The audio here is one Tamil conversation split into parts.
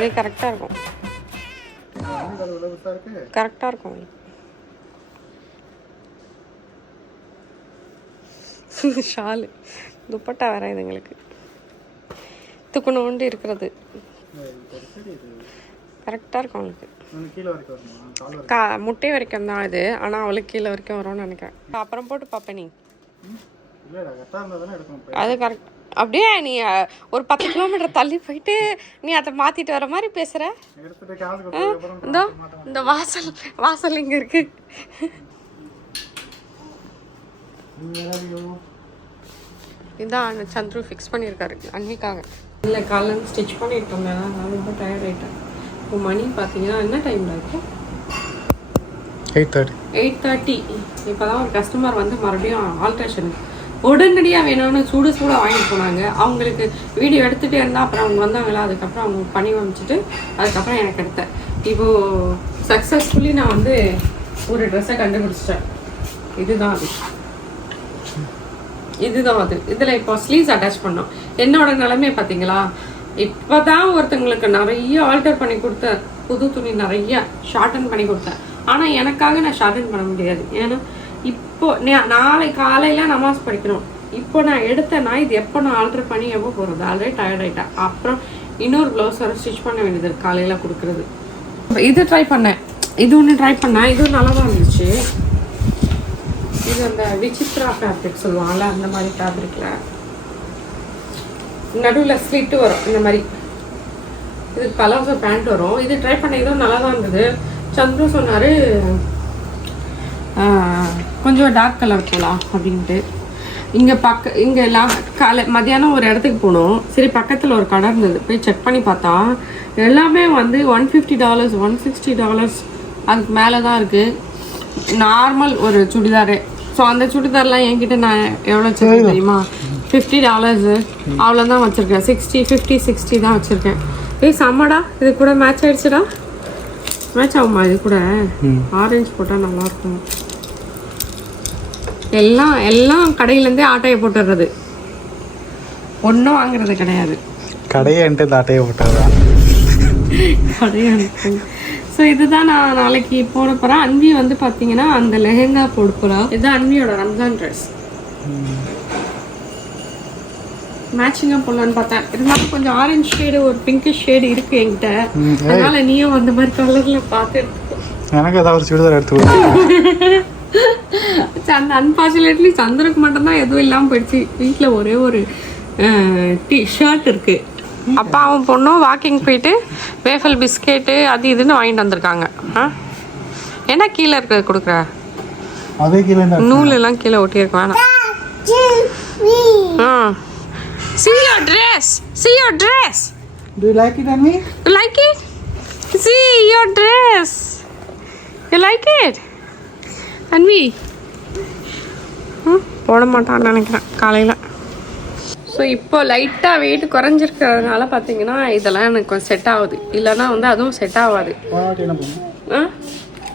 இது கரெக்டாக இருக்கும், கரெக்டாக இருக்கும். ஷாலு துப்பட்டா வேற இதுங்களுக்கு துக்குனோண்டு இருக்கிறது கரெக்டாக இருக்கும் அவளுக்கு. முட்டை வரைக்கும் தான் இது, ஆனால் அவளுக்கு கீழே வரைக்கும் வரும்னு நினைக்கிறேன். அப்புறம் போட்டு பார்ப்பேன் நீ. அது கரெக்ட். அப்படியே நீ ஒரு 10 கிலோமீட்டர் தள்ளி போயிட்டு நீ அதை மாற்றிட்டு வர மாதிரி பேசுகிற. இந்த வாசல் இங்கே இருக்கு. இதான் சந்துரு ஃபிக்ஸ் பண்ணியிருக்காரு அன்னிக்காக. இல்லை காலையில் ஸ்டிச் பண்ணிட்டு இருந்தேன், நான் ரொம்ப டயர்ட் ஆகிட்டேன். இப்போ மணி பார்த்தீங்கன்னா என்ன டைமில் இருக்கு? 8:30. இப்போ தான் ஒரு கஸ்டமர் வந்து மறுபடியும் ஆல்ட்ரேஷனுக்கு உடனடியாக வேணும்னு சூடாக வாங்கிட்டு போனாங்க. அவங்களுக்கு வீடியோ எடுத்துகிட்டே இருந்தால் அப்புறம் அவங்க வந்தாங்களா, அதுக்கப்புறம் அவங்க பண்ணி வச்சுட்டு அதுக்கப்புறம் எனக்கு எடுத்தேன். இப்போது சக்ஸஸ்ஃபுல்லி நான் வந்து ஒரு ட்ரெஸ்ஸை கண்டுபிடிச்சிட்டேன். இதுதான் அது. இதில் இப்போ ஸ்லீவ்ஸ் அட்டாச் பண்ணோம். என்னோட நிலைமையை பார்த்தீங்களா, இப்போ தான் ஒருத்தங்களுக்கு நிறைய ஆல்டர் பண்ணி கொடுத்தேன். புது துணி நிறைய ஷார்டன் பண்ணி கொடுத்தேன். ஆனால் எனக்காக நான் ஷார்டன் பண்ண முடியாது. ஏன்னா இப்போ நாளை காலையில் நமாஸ் படிக்கணும். இப்போ நான் எடுத்தேன்னா இது எப்போ நான் ஆல்டர் பண்ணி எப்போ போகிறது? ஆல்ரெடி டயர்ட் ஆகிட்டேன். அப்புறம் இன்னொரு ப்ளவுஸ் வர ஸ்டிச் பண்ண வேண்டியது காலையில் கொடுக்குறது. இது ட்ரை பண்ணேன், இது ஒன்று ட்ரை பண்ணேன். இதுவும் நல்லா தான் இருந்துச்சு. இது அந்த விசித்ரா ஃபேப்ரிக் சொல்லுவாங்கள்ல, அந்த மாதிரி ஃபேப்ரிக்கில் நடுவில் ஸ்லிட்டு வரும் இந்த மாதிரி. இது பலாசோ பேண்ட் வரும். இது ட்ரை பண்ண இதுவும் நல்லா தான் இருந்தது. சந்துரு சொன்னார் கொஞ்சம் டார்க் கலர் போகலாம் அப்படின்ட்டு. இங்கே மத்தியானம் ஒரு இடத்துக்கு போனோம். சரி பக்கத்தில் ஒரு கடை இருந்தது, போய் செக் பண்ணி பார்த்தா எல்லாமே வந்து $150 $160 அதுக்கு மேலே தான் இருக்குது. நார்மல் ஒரு சுடிதாரு. ஸோ அந்த சுடிதார்லாம் என்கிட்ட நான் எவ்வளோ வச்சுருக்கேன் தெரியுமா? $50 அவ்வளோதான் வச்சுருக்கேன். 50-60 தான் வச்சுருக்கேன். செம்மடா, இது கூட மேட்ச் ஆகிடுச்சுடா. மேட்ச் ஆகுமா? இது கூட ஆரஞ்சு போட்டால் நல்லாயிருக்கும். எல்லாம் கடையிலேருந்தே ஆட்டையை போட்டுடுறது, ஒன்றும் வாங்குறது கிடையாது. கடையான்ட்டு இந்த ஆட்டையை போட்டுறதா கடையான்ட்டு. ஸோ இதுதான் நான் நாளைக்கு போட போகிறேன். அன்வி வந்து பார்த்தீங்கன்னா அந்த லெஹெங்கா போட போகிறா. இதுதான் அன்வியோட ரம்ஜான் ட்ரெஸ். மேட்சிங்காக போடலான்னு பார்த்தேன். இருந்தாலும் கொஞ்சம் ஆரஞ்சு ஷேடு ஒரு பிங்கிஷ் ஷேடு இருக்கு என்கிட்ட. அதனால நீயும் அந்த மாதிரி கலரில் பார்த்து எடுத்துக்கோ. எனக்கு ஏதாவது ஒரு சுடிதார் எடுத்து அந்த அன்பார்ச்சுனேட்லி சந்திரக்கு மட்டும்தான் எதுவும் இல்லாமல் போயிடுச்சு. வீட்டில் ஒரே ஒரு ஷர்ட் இருக்கு. அப்பாவும் பொண்ணும் வாக்கிங் போயிட்டு வேஃபல் பிஸ்கெட்டு அது இதுன்னு வாங்கிட்டு வந்திருக்காங்க. என்ன கீழே இருக்கிறது கொடுக்குற? நூல் எல்லாம் கீழே ஒட்டியிருக்க வேணாம். See your dress. See your dress. Do you like it, Anvi? You like it? See your dress. You like it? Anvi? போட மாட்டான்னு நினைக்கிறேன் காலையில். ஸோ இப்போ லைட்டாக வெயிட் குறைஞ்சிருக்கிறதுனால பார்த்தீங்கன்னா இதெல்லாம் எனக்கு செட் ஆகுது. இல்லைன்னா வந்து அதுவும் செட் ஆகாது.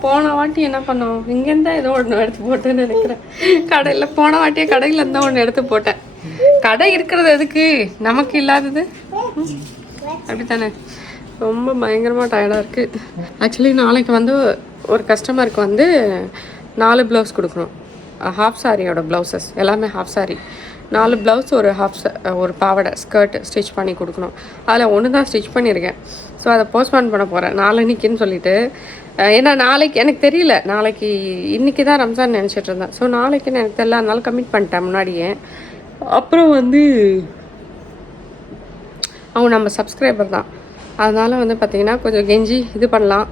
போன வாட்டி என்ன பண்ணோம், இங்கேருந்தா ஏதோ ஒன்று எடுத்து போட்டேன்னு நினைக்கிறேன். போன வாட்டியே கடையில் இருந்தால் ஒன்று எடுத்து போட்டேன். கடை இருக்கிறது எதுக்கு, நமக்கு இல்லாதது அப்படித்தானே. ரொம்ப பயங்கரமாக டயர்டாக இருக்குது. ஆக்சுவலி நாளைக்கு வந்து ஒரு கஸ்டமருக்கு வந்து 4 ப்ளவுஸ் கொடுக்கணும். ஹாஃப் சாரியோட ப்ளவுசஸ் எல்லாமே ஹாஃப் சாரி. 4 ப்ளவுஸ் ஒரு பாவாடை ஸ்கர்ட் ஸ்டிச் பண்ணி கொடுக்கணும். அதில் ஒன்று தான் ஸ்டிச் பண்ணியிருக்கேன். ஸோ அதை போஸ்ட்பான் பண்ண போகிறேன் நாளைக்குன்னு சொல்லிட்டு. ஏன்னா நாளைக்கு எனக்கு தெரியல, நாளைக்கு இன்றைக்கி தான் ரம்ஜான் நினச்சிட்டு இருந்தேன். ஸோ நாளைக்குன்னு எனக்கு தெரியல, அதனால கமிட் பண்ணிட்டேன் முன்னாடியே. அப்புறம் வந்து அவங்க நம்ம சப்ஸ்கிரைபர் தான், அதனால் வந்து பார்த்திங்கன்னா கொஞ்சம் கெஞ்சி இது பண்ணலாம்.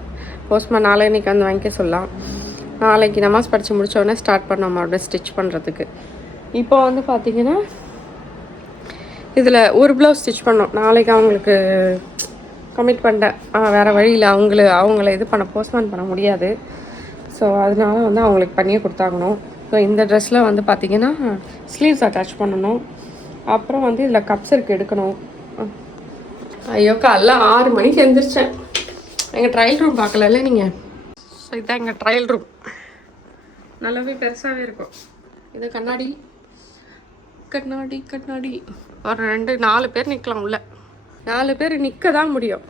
போஸ்ட்மான் நாளைக்கு வந்து வாங்கிக்க சொல்லலாம். நாளைக்கு நமாஸ் படித்து முடித்தோடனே ஸ்டார்ட் பண்ணோம் மறுபடியும் ஸ்டிச் பண்ணுறதுக்கு. இப்போ வந்து பார்த்திங்கன்னா இதில் ஒரு ப்ளவுஸ் ஸ்டிச் பண்ணோம். நாளைக்கு அவங்களுக்கு கமிட் பண்ணிட்டேன். வேறு வழியில் அவங்கள இது பண்ண போஸ்ட்மான் பண்ண முடியாது. ஸோ அதனால வந்து அவங்களுக்கு பண்ணியே கொடுத்தாங்கணும். ஸோ இந்த ட்ரெஸ்ஸில் வந்து பார்த்திங்கன்னா ஸ்லீவ்ஸ் அட்டாச் பண்ணணும். அப்புறம் வந்து இதில் கப்ஸ் இருக்குது எடுக்கணும். ஐயோ காலைல 6 மணிக்கு எழுந்திரிச்சேன். எங்கள் ட்ரையல் ரூம் பார்க்கல நீங்கள். ஸோ இதுதான் எங்கள் ட்ரையல் ரூம். நல்லாவே பெருசாகவே இருக்கும். இது கண்ணாடி ஒரு 4 பேர் நிற்கலாம் உள்ள. 4 பேர் நிற்க தான் முடியும்.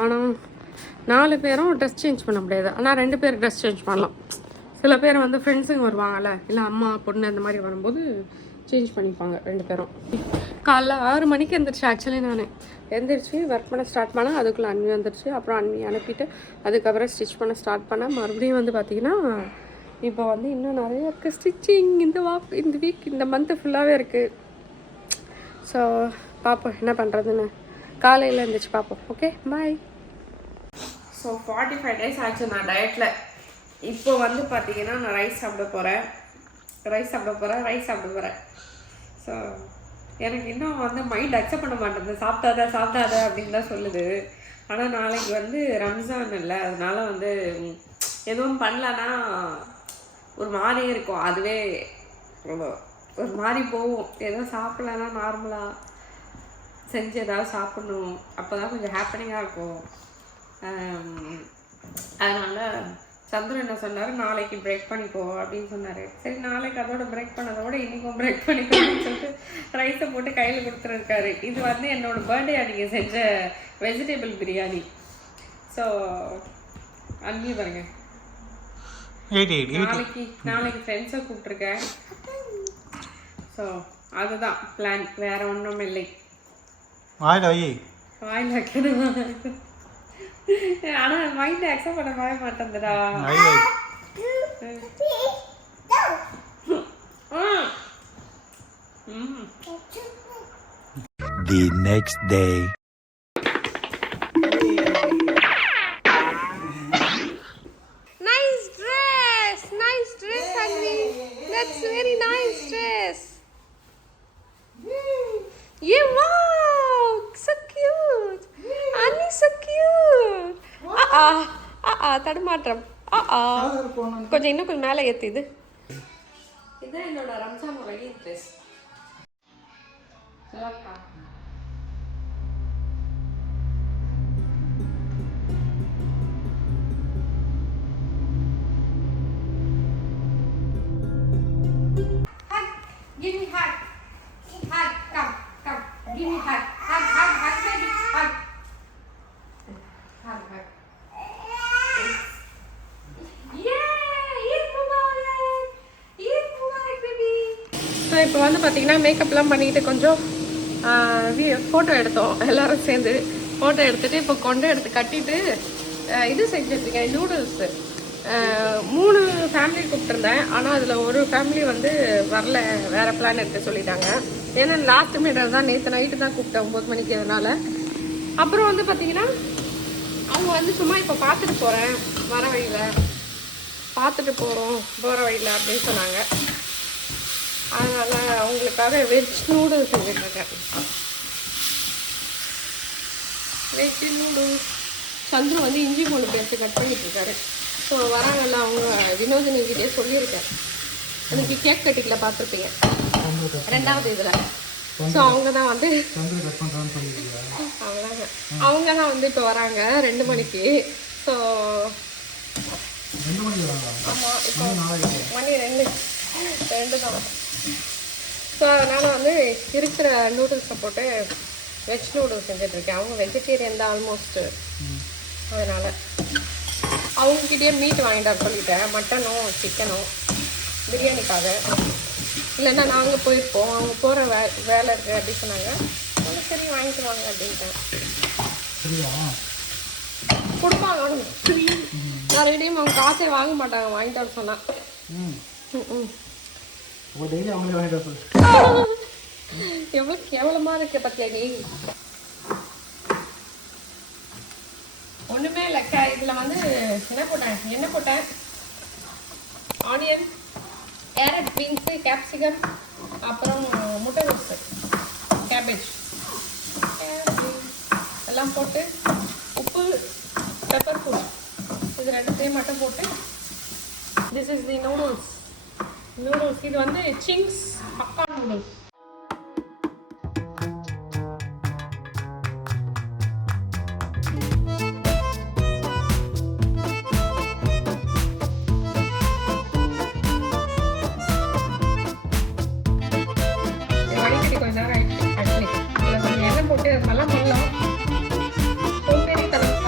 ஆனால் 4 பேரும் ட்ரெஸ் சேஞ்ச் பண்ண முடியாது. ஆனால் 2 பேர் ட்ரெஸ் சேஞ்ச் பண்ணலாம். சில பேர் வந்து ஃப்ரெண்ட்ஸுங்க வருவாங்கள்ல, இல்லை அம்மா பொண்ணு அந்த மாதிரி வரும்போது சேஞ்ச் பண்ணிப்பாங்க 2 பேரும். காலைல 6 மணிக்கு எழுந்திரிச்சு. ஆக்சுவலி நான் எழுந்திரிச்சு ஒர்க் பண்ண ஸ்டார்ட் பண்ணேன். அதுக்குள்ளே அண்ணி வந்துருச்சு. அப்புறம் அண்ணி அனுப்பிட்டு அதுக்கப்புறம் ஸ்டிச் பண்ண ஸ்டார்ட் பண்ணேன். மறுபடியும் வந்து பார்த்திங்கன்னா இப்போ வந்து இன்னும் நிறைய இருக்குது ஸ்டிச்சிங். இந்த வீக் இந்த மந்த்து ஃபுல்லாகவே இருக்குது. ஸோ பார்ப்போம் என்ன பண்ணுறதுன்னு. காலையில் எழுந்திரிச்சு பார்ப்போம். Okay bye. ஸோ 45 days ஆச்சு நான் டயட்டில். இப்போ வந்து பார்த்தீங்கன்னா நான் ரைஸ் சாப்பிட போகிறேன். ஸோ எனக்கு இன்னும் வந்து மைண்ட் அக்செப்ட் பண்ண மாட்டேங்குது. சாப்பிட்டாத அப்படின்னு தான் சொல்லுது. ஆனால் நாளைக்கு வந்து ரம்ஜான் இல்லை, அதனால வந்து எதுவும் பண்ணலன்னா ஒரு மாதிரியே இருக்கும். அதுவே ஒரு மாதிரி போகும். எதுவும் சாப்பிட்லன்னா நார்மலாக செஞ்சு ஏதாவது சாப்பிட்ணும், அப்போ தான் கொஞ்சம் ஹாப்பனிங்காக இருக்கும். அதனால் சந்திரன் என்ன சொன்னார், நாளைக்கு பிரேக் பண்ணிக்கோ அப்படின்னு சொன்னார். சரி நாளைக்கு அதோட பிரேக் பண்ணதோட இன்றைக்கும் பிரேக் பண்ணிக்கோ அப்படின்னு சொல்லிட்டு ரைஸை போட்டு கையில் கொடுத்துருக்காரு. இது வந்து என்னோடய பர்த்டே அன்றைக்கி செஞ்ச வெஜிடபிள் பிரியாணி. ஸோ அன்னி பாருங்க, நாளைக்கு ஃப்ரெண்ட்ஸை கூப்பிட்ருக்கேன். ஸோ அதுதான் பிளான், வேற ஒன்றும் இல்லை. வாயில் வைக்கணும். ஆனால் மைண்ட் அக்செப்ட் பண்ண மாட்டேங்குதுடா. The next day. Nice dress, Henry. That's very nice dress. Yeah, wow, so cute. Annie, so cute. தடுமாற்றம். கொஞ்சம் இன்னும் கொஞ்சம் மேலே ஏற்று. இதுதான் என்னோட ரம்ஜான் முறையே dress. Give me hug. Come. Give me hug. Hug, baby. Hug. So இப்போ வந்து பார்த்திங்கன்னா மேக்கப்லாம் பண்ணிக்கிட்டு கொஞ்சம் ஃபோட்டோ எடுத்தோம் எல்லோரும் சேர்ந்து. ஃபோட்டோ எடுத்துகிட்டு இப்போ கொண்டை எடுத்து கட்டிட்டு இது செஞ்சுருக்கேன், நூடுல்ஸு. 3 ஃபேமிலி கூப்பிட்டுருந்தேன். ஆனால் அதில் ஒரு ஃபேமிலி வந்து வரல, வேறு பிளான் எடுக்க சொல்லிட்டாங்க. ஏன்னா லாஸ்ட் மினிட் தான், நேற்று நைட்டு தான் கூப்பிட்டேன் 9 மணிக்கு. அதனால் அப்புறம் வந்து பார்த்திங்கன்னா அவங்க வந்து சும்மா இப்போ பார்த்துட்டு போகிறேன், போகிற வழியில் அப்படின்னு சொன்னாங்க. அதனால் அவங்களுக்காக வெஜ் நூடுல்ஸ் செஞ்சுட்ருக்கேன். Veg noodles. சந்துரு வந்து இஞ்சி பூண்டு பேஸ்ட்டு கட் பண்ணிட்டுருக்காரு. ஸோ வராங்கல்ல, அவங்க வினோதினிக்கிட்டே சொல்லியிருக்கேன். அன்றைக்கி கேக் கட்டிக்கில் பார்த்துருப்பீங்க 2வது இதில். ஸோ அவங்க தான் வந்து இப்போ வராங்க 2 மணிக்கு. ஸோ ஆமாம், இப்போ மணி 2 தான். ஸோ அதனால் வந்து இருக்கிற நூடுல்ஸை போட்டு வெஜ் நூடுல்ஸ் செஞ்சிட்ருக்கேன். அவங்க வெஜிடேரியன் தான் ஆல்மோஸ்ட்டு. அதனால் அவங்கக்கிட்டே மீட் வாங்கிட்டு வர சொல்லிட்டேன், மட்டனும் சிக்கனும் பிரியாணிக்காக. இல்லைன்னா நாங்கள் போயிருப்போம், அவங்க போகிற வேலை இருக்குது அப்படின்னு சொன்னாங்க. அவங்க சரி வாங்கிட்டு வாங்க அப்படின்ட்டேன். கொடுப்பாங்க நிறைய டைம். அவங்க காசே வாங்க மாட்டாங்க வாங்கிட்டு வர சொன்னால். எவ்வளோ கேவலமாக இருக்க பத்தியா நீ. ஒன்றுமே இல்லைக்கா. இதில் வந்து என்ன போட்டேன் ஆனியன், கேரட், பீன்ஸு, கேப்சிகம், அப்புறம் முட்டைகோஸ், கேபேஜ் எல்லாம் போட்டு உப்பு, பெப்பர் தூள் இது 2 மட்டும் போட்டு திஸ் இஸ் தி நூடுல்ஸ். இது வந்து சிங்ஸ் பக்கா நூடுல்ஸ். வடிகட்டி கொஞ்ச நேரம் ஆயிடுச்சு. ஆக்சுவலி அதில் கொஞ்சம் எண்ணெய் போட்டு நல்லா பண்ணலாம். சோம்பேறி தரம்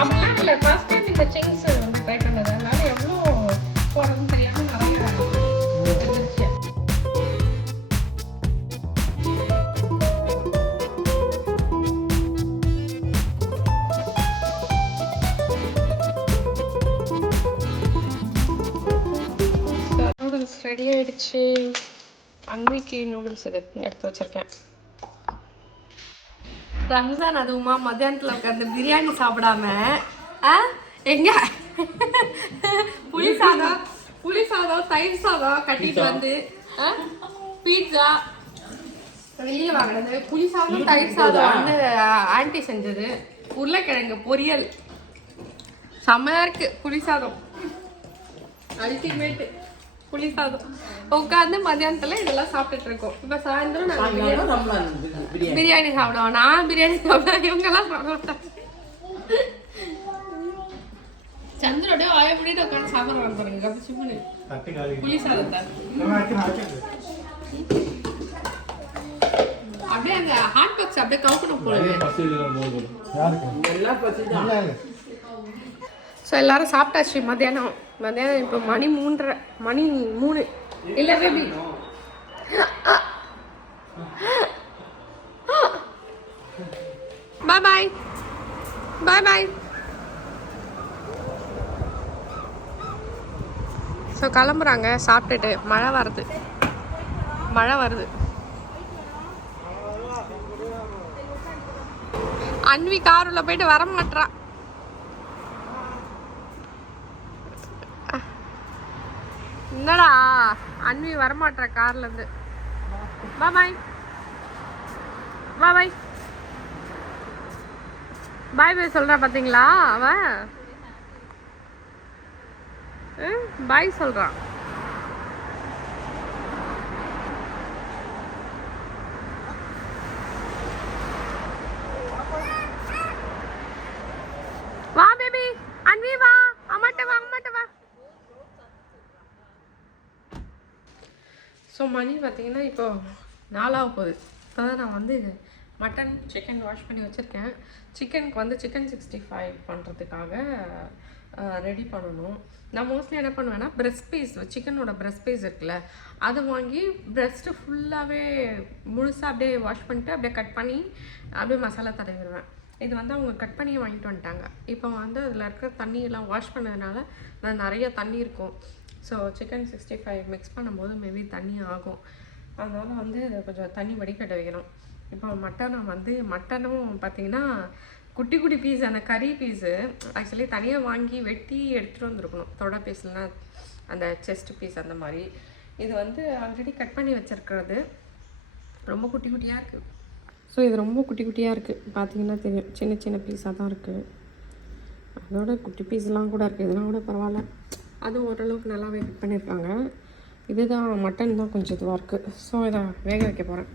அப்படிலாம் இல்லை, ஃபர்ஸ்ட் டைம் இந்த சிங்ஸ் வந்து ட்ரை பண்ணது, அதனால எவ்வளோ போடுறதுன்னு தெரியாமல் நிறைய வந்துருச்சு. நூடுல்ஸ் ரெடி ஆயிடுச்சு. அன்னைக்கு நூடுல்ஸ் எடுத்து வச்சிருக்கேன். ரம்ஜான் அதுவுமா மத்தியானத்தில் உட்காந்து பிரியாணி சாப்பிடாம எங்க புளி சாதம் தயிர் சாதம் கட்டிட்டு வந்து பீட்சா வெளியே வாங்கினது. புளி சாதம் தயிர் சாதம் வந்து ஆன்ட்டி செஞ்சது. உருளைக்கிழங்கு பொரியல் செம்மையா இருக்கு. புளி சாதம் அல்டிமேட். புளி சாதம் உட்காந்து மத்தியானத்துல இதெல்லாம் சாப்பிட்டுட்டு இருக்கோம். இப்ப சாயந்தரம் நாங்கள் பிரியாணி சாப்பிடுவோம். நான் பிரியாணி சாப்பிடுவேன், இவங்கெல்லாம் சாப்பிட மாட்டாங்க. சந்திரோட ஆய முடிட்டு உட்காந்து சாப்பிடுவாங்க பாருங்க. கப்பிச்சு புளி சாதத்தை அப்படியே அந்த ஹாட் பாக்ஸ் அப்படியே கவுக்கணும் போடுங்க. ஸோ எல்லாரும் சாப்பிட்டாச்சு. மத்தியானம் இப்போ மணி 3 இல்லை பேபி. பாய் பாய் பாய் பாய். ஸோ கிளம்புறாங்க சாப்பிட்டுட்டு. மழை வருது. அன்வி காருள்ள போயிட்டு வர மாட்டா. என்னடா அன்வி வரமாட்டா கார்ல இருந்து. பாய் பாய் பாய் சொல்றா பாத்தீங்களா? அவன் பாய் சொல்றான். வா பேபி அன்வி வா. அம்மாட்ட வா. ஸோ மணி பார்த்தீங்கன்னா இப்போ 4 போகுது. இப்போ தான் நான் வந்து மட்டன் சிக்கன் வாஷ் பண்ணி வச்சுருக்கேன். சிக்கனுக்கு வந்து சிக்கன் 65 பண்ணுறதுக்காக ரெடி பண்ணணும். நான் மோஸ்ட்லி என்ன பண்ணுவேன்னா பிரெஸ்ட் பீஸ், சிக்கனோட பிரெஸ்ட் பீஸ் இருக்குல்ல, அதை வாங்கி பிரெஸ்ட்டு ஃபுல்லாகவே முழுசாக அப்படியே வாஷ் பண்ணிட்டு அப்படியே கட் பண்ணி அப்படியே மசாலா தடவிடுவேன். இது வந்து அவங்க கட் பண்ணி வாங்கிட்டு வந்துட்டாங்க. இப்போ வந்து அதில் இருக்கிற தண்ணியெல்லாம் வாஷ் பண்ணதுனால நான் நிறைய தண்ணி இருக்கும். ஸோ சிக்கன் 65 மிக்ஸ் பண்ணும்போது மேபி தண்ணி ஆகும். அதனால் வந்து கொஞ்சம் தண்ணி வடிகட்ட வைக்கணும். இப்போ மட்டனும் பார்த்திங்கன்னா குட்டி குட்டி பீஸ், அந்த கறி பீஸு ஆக்சுவலி தனியாக வாங்கி வெட்டி எடுத்துகிட்டு வந்துருக்கணும். தொடை பீஸ்லாம் அந்த செஸ்ட் பீஸ் அந்த மாதிரி. இது வந்து ஆல்ரெடி கட் பண்ணி வச்சுருக்கிறது ரொம்ப குட்டி குட்டியாக இருக்குது. ஸோ இது ரொம்ப குட்டி குட்டியாக இருக்குது, பார்த்திங்கன்னா தெரியும். சின்ன சின்ன பீஸாக தான் இருக்குது. அதோட குட்டி பீஸ்லாம் கூட இருக்குது. இதெல்லாம் கூட பரவாயில்ல, அது ஓரளவுக்கு நல்லாவே கட் பண்ணியிருக்காங்க. இதுதான் மட்டன் தான் கொஞ்சம் இதுவாக இருக்குது. ஸோ இதை வேக வைக்க போகிறேன்.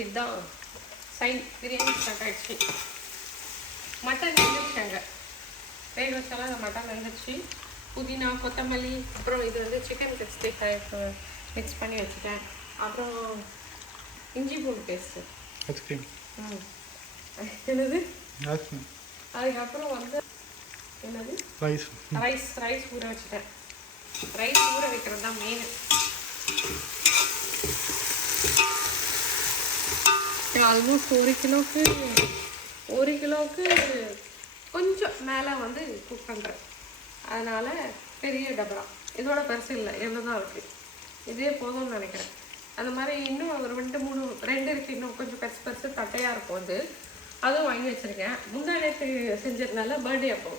இதுதான் சைன் பிரியாணி ஸ்டார்ட் ஆகிடுச்சு. மட்டன் வெந்துருச்சாங்க, வேக வச்சாலும் அந்த மட்டன் வெந்துருச்சு. புதினா, கொத்தமல்லி, அப்புறம் இது வந்து சிக்கன் 65 மிக்ஸ் பண்ணி வச்சுட்டேன். அப்புறம் இஞ்சி பூண்டு பேஸ்ட்டு, என்னது அதுக்கப்புறம் வந்து என்னது ரைஸ் ஊற வச்சுட்டேன். ரைஸ் ஊற வைக்கிறது தான் மெயின். ஆல்மோஸ்ட் 1 கிலோவுக்கு கொஞ்சம் மேலே வந்து குக் பண்ணுறேன். அதனால் பெரிய டபரா, இதோட பெருசு இல்லை, எவ்வளோ தான் இருக்குது. இதே போதும்னு நினைக்கிறேன். அந்த மாதிரி இன்னும் ஒரு 2 இருக்குது. இன்னும் கொஞ்சம் பெருசு தட்டையாக இருக்கும். அதுவும் வாங்கி வச்சுருக்கேன். முந்தா நேற்று செஞ்சதுனால பர்த்டே அப்போ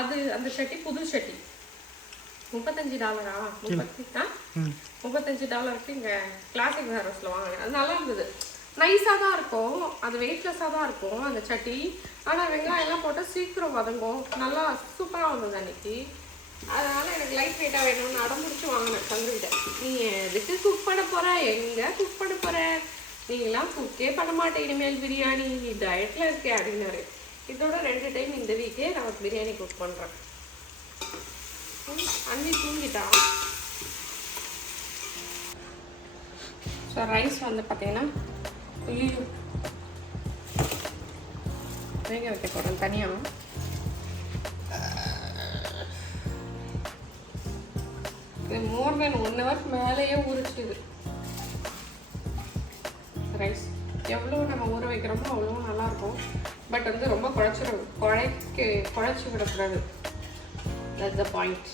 அது அந்த சட்டி புது சட்டி. $35 $35 இங்கே கிளாசிக் வேர்ஸில் வாங்கினேன். அது நல்லா இருந்தது. நைஸாக தான் இருக்கும், அது வெயிட்லெஸ்ஸாக தான் இருக்கும் அந்த சட்டி. ஆனால் வெங்காயம்லாம் போட்டால் சீக்கிரம் வதங்கும். நல்லா சூப்பராக வந்தது அன்றைக்கி. அதனால் எனக்கு லைட் வெயிட்டாக வேணும்னு அடம்பிடிச்சி வாங்கினேன் தந்துக்கிட்ட. நீ எதுக்கு குக் பண்ண போகிற, எங்கே குக் பண்ண போகிற, நீங்களாம் குக்கே பண்ண மாட்டேன் இனிமேல், பிரியாணி டயட்டில் இருக்கே அப்படின்னாரு. இதோட 2 டைம் இந்த வீக்கே நான் பிரியாணி குக் பண்ணுறேன். அன்னி தூங்கிட்டான். ஸோ ரைஸ் வந்து பார்த்தீங்கன்னா வேக வைக்க போகிறேன் தனியாக. இது மோர் தென் 1 hour மேலேயே ஊறிச்சுது. ரைஸ் எவ்வளோ நம்ம ஊற வைக்கிறோமோ அவ்வளோ நல்லாயிருக்கும். பட் வந்து ரொம்ப குழைச்சி விடக்கூடாது. That's the point.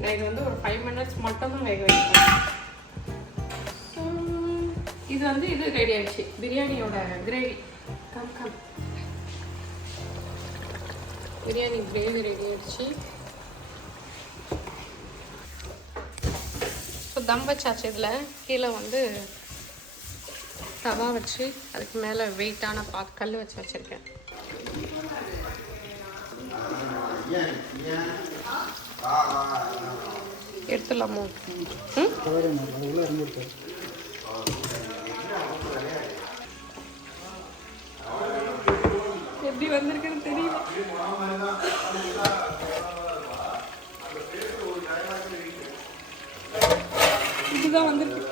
நான் இது வந்து ஒரு 5 minutes மட்டும் தான் வேக வைக்கிறேன். இது வந்து இது ரெடி ஆயிடுச்சு, பிரியாணியோட கிரேவி. கம் பிரியாணி கிரேவி ரெடி ஆயிடுச்சு. ஸோ தம் வச்சாச்சு. இதில் கீழே வந்து தவா வச்சு அதுக்கு மேலே வெயிட்டான கல் வச்சு வச்சுருக்கேன். எடுத்துடலாமோ? எப்படி வந்திருக்குன்னு தெரியல. இதுதான் வந்திருக்கு.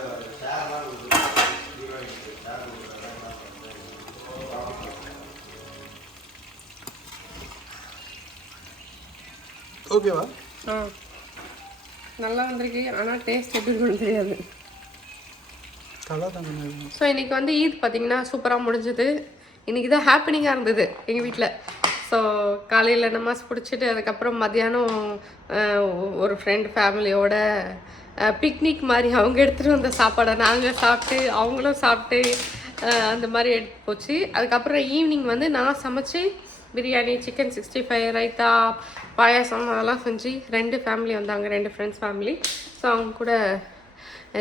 ஓகேவா? நல்லா வந்திருக்கு. ஆனால் டேஸ்ட் எப்படி இருக்குன்னு தெரியாது. ஸோ இன்றைக்கி வந்து ஈத் பார்த்திங்கன்னா சூப்பராக முடிஞ்சுது. இன்றைக்கி தான் ஹாப்பினிங்காக இருந்தது எங்கள் வீட்டில். ஸோ காலையில் நமாஸ் பிடிச்சிட்டு அதுக்கப்புறம் மத்தியானம் ஒரு ஃப்ரெண்ட் ஃபேமிலியோட பிக்னிக் மாதிரி அவங்க எடுத்துகிட்டு வந்த சாப்பாடை நாங்கள் சாப்பிட்டு அவங்களும் சாப்பிட்டு அந்த மாதிரி எடுத்து போச்சு. அதுக்கப்புறம் ஈவினிங் வந்து நான் சமைச்சு பிரியாணி, சிக்கன் 65, ரைத்தா, பாயாசம் அதெல்லாம் செஞ்சு 2 ஃபேமிலி வந்தாங்க, 2 ஃப்ரெண்ட்ஸ் ஃபேமிலி. ஸோ அவங்க கூட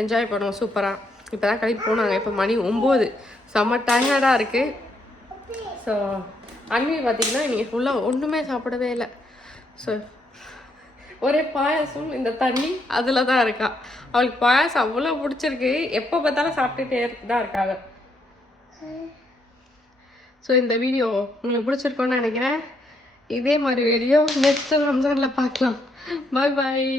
என்ஜாய் பண்ணுவோம் சூப்பராக. இப்போ தான் கழிப்பு போனாங்க. இப்போ மணி 9, செம்ம டயர்டாக இருக்குது. ஸோ அன்வி பார்த்திங்கன்னா இன்றைக்கி ஃபுல்லாக ஒன்றுமே சாப்பிடவே இல்லை. ஸோ ஒரே பாயாசம், இந்த தண்ணி அதில் தான் இருக்கா. அவளுக்கு பாயாசம் அவ்வளோ பிடிச்சிருக்கு. எப்போ பார்த்தாலும் சாப்பிட்டுட்டே தான் இருக்காங்க. ஸோ இந்த வீடியோ உங்களுக்கு பிடிச்சிருக்கோன்னு நினைக்கிறேன். இதே மாதிரி வீடியோ நெக்ஸ்ட் ரம்ஜானில் பார்க்கலாம். பாய் பாய்.